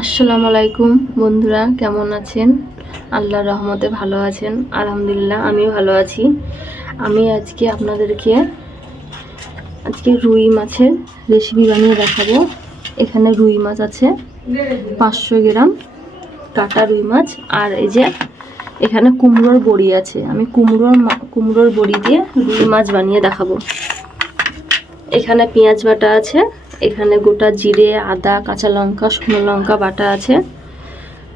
আসসালামু আলাইকুম বন্ধুরা, কেমন আছেন? আল্লাহর রহমতে ভালো আছেন? আলহামদুলিল্লাহ, আমিও ভালো আছি। আমি আজকে আপনাদেরকে রুই মাছের রেসিপি বানিয়ে দেখাবো। এখানে রুই মাছ আছে 500 গ্রাম কাটা রুই মাছ, আর এই যে এখানে কুমড়োর বড়ি আছে। আমি কুমড়োর বড়ি দিয়ে রুই মাছ বানিয়ে দেখাবো। এখানে পেঁয়াজ বাটা আছে, এখানে গোটা জিরে, আদা, কাঁচা লঙ্কা, শুকনো লঙ্কা বাটা আছে,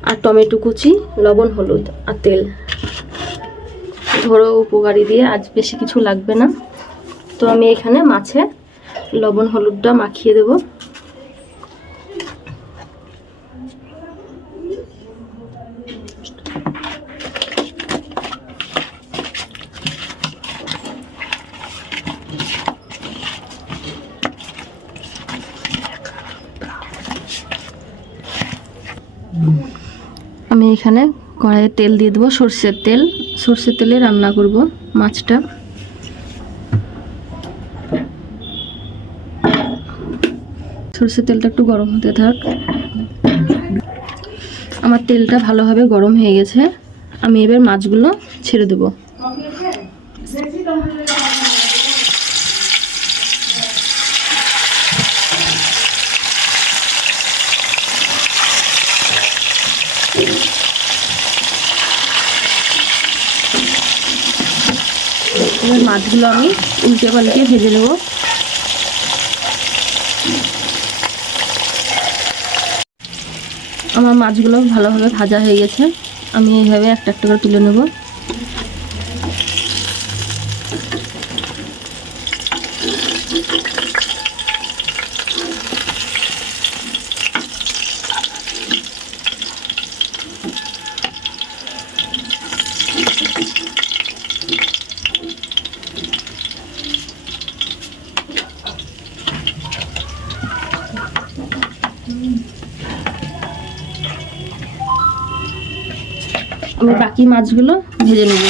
আর টমেটো কুচি, লবণ, হলুদ আর তেল। ঘরোয়া উপকারী দিয়ে আজ বেশি কিছু লাগবে না। তো আমি এখানে মাছে লবণ হলুদটা মাখিয়ে দেব। আমি এখানে কড়াইয়ে তেল দিয়ে দেবো, সর্ষের তেলে রান্না করব মাছটা। সর্ষের তেলটা একটু গরম হতে থাক। আমার তেলটা ভালোভাবে গরম হয়ে গেছে। আমি এবার মাছগুলো ছেড়ে দেবো। এবার মাছগুলো আমি উল্টে পাল্টে ভেজে নেব। আমার মাছগুলো ভালোভাবে ভাজা হয়ে গেছে। আমি এইভাবে একটা একটা করে তুলে নেব। আমি বাকি মাছগুলো ভেজে নেব।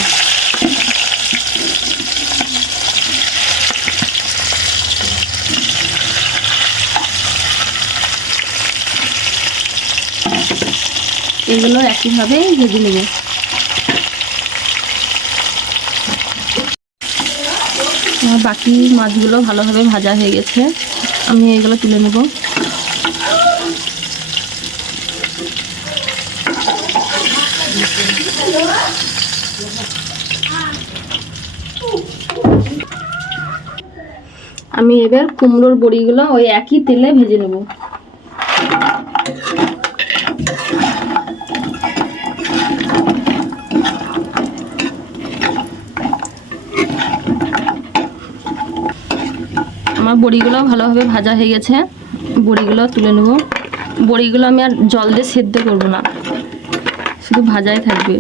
এগুলো একইভাবে ভেজে নেব। আমার বাকি মাছগুলো ভালোভাবে ভাজা হয়ে গেছে। আমি এগুলো তুলে নেব। আমি এবার কুমড়োর বড়িগুলো ওই একই তেলে ভেজে নেব। আমার বড়িগুলো ভালোভাবে ভাজা হয়ে গেছে। বড়িগুলো তুলে নেব। বড়িগুলো আমি আর জল দিয়ে সেদ্ধ করব না, শুধু ভাজাই থাকবে।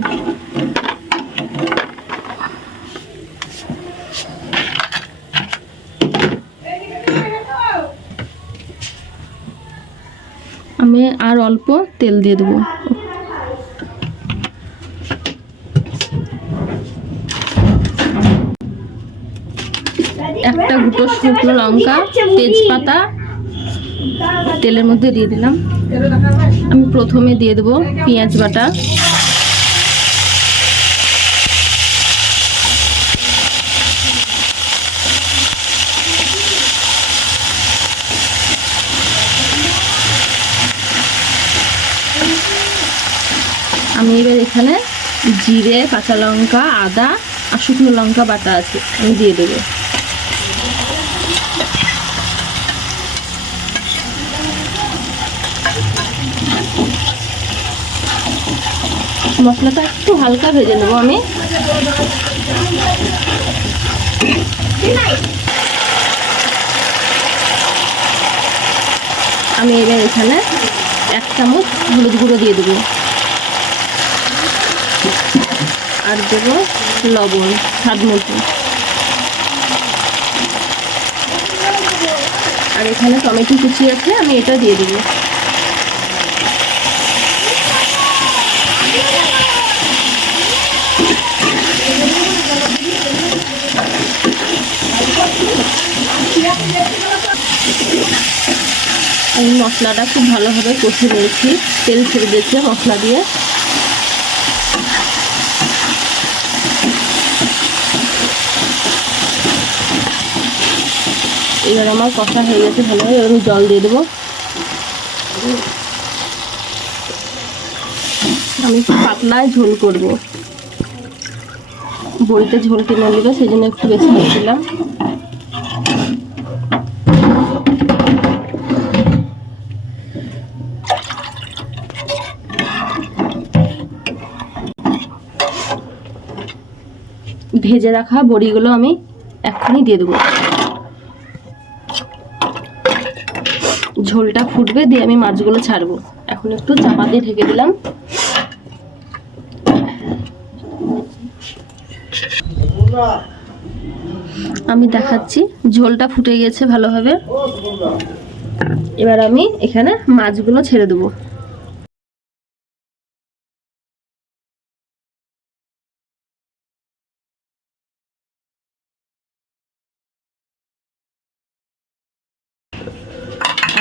আমি আর অল্প তেল দিয়ে দেবো। একটা গুঁটো শুকনো লঙ্কা, তেজপাতা তেলের মধ্যে দিয়ে দিলাম। আমি প্রথমে দিয়ে দেবো পেঁয়াজ বাটা। আমি এবার এখানে জিরে, কাঁচা লঙ্কা, আদা আর শুকনো লঙ্কা বাটা আছে, আমি দিয়ে দেবো। মশলাটা একটু হালকা ভেজে নেবো আমি। আমি এবার এখানে 1 চামচ হলুদ গুঁড়ো দিয়ে দেবো, আর দেবো লবণ স্বাদ মতো। আর এখানে টমেটো কুচি আছে, আমি এটা দিয়ে দেবো। আমি মশলাটা খুব ভালোভাবে কষে নিয়েছি, তেল ছেড়ে দিয়েছে মশলা দিয়ে। এবার আমার কষা হয়ে গেছে ভালোভাবে, এবার আমি জল দিয়ে দেবো। আমি একটু পাতলায় ঝোল করব, বড়িতে ঝোল টেনে নেবে, সেই জন্য একটু বেশি দিয়েছিলাম। ভেজে রাখা বড়িগুলো আমি এক্ষুনি দিয়ে দেবো। ঝোলটা ফুটবে, দিয়ে আমি মাছগুলো ছাড়বো। এখন একটু চাপা দিয়ে ঢেকে দিলাম। আমি দেখাচ্ছি, ঝোলটা ফুটে গেছে ভালোভাবে। এবার আমি এখানে মাছগুলো ছেড়ে দেবো।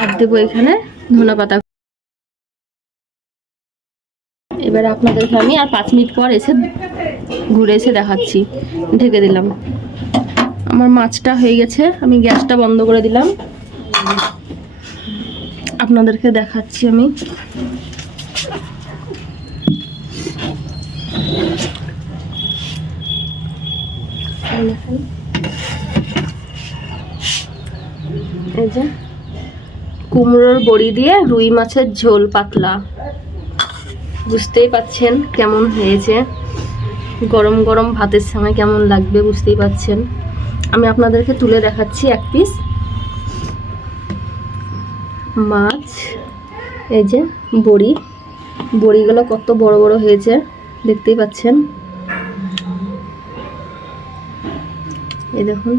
আর দেবো এখানে ধনেপাতা। এবারে আপনাদেরকে আমি আর 5 মিনিট পর ঘুরে এসে দেখাচ্ছি। ঢেকে দিলাম। আমার মাছটা হয়ে গেছে, আমি গ্যাসটা বন্ধ করে দিলাম। আপনাদেরকে দেখাচ্ছি আমি। এই যে কুমড়োর বড়ি দিয়ে রুই মাছের ঝোল পাতলা, বুঝতেই পাচ্ছেন কেমন হয়েছে। গরম গরম ভাতের সঙ্গে কেমন লাগবে বুঝতেই পাচ্ছেন। আমি আপনাদেরকে তুলে দেখাচ্ছি এক পিস মাছ। এই যে বড়িগুলো কত বড় বড় হয়েছে দেখতেই পাচ্ছেন। এই দেখুন,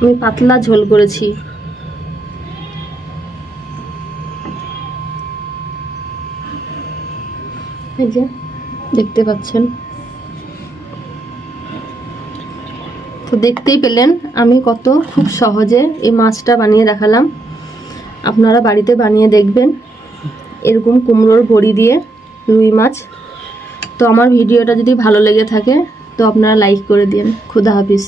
আমি পাতলা ঝোল করেছি। এই যে দেখতে পাচ্ছেন, তো দেখতেই পেলেন আমি কত খুব সহজে এই মাছটা বানিয়ে দেখালাম। আপনারা বাড়িতে বানিয়ে দেখবেন এরকম কুমড়োর বড়ি দিয়ে রুই মাছ। তো আমার ভিডিওটা যদি ভালো লেগে থাকে তো আপনারা লাইক করে দিন। খুদা হাফিজ।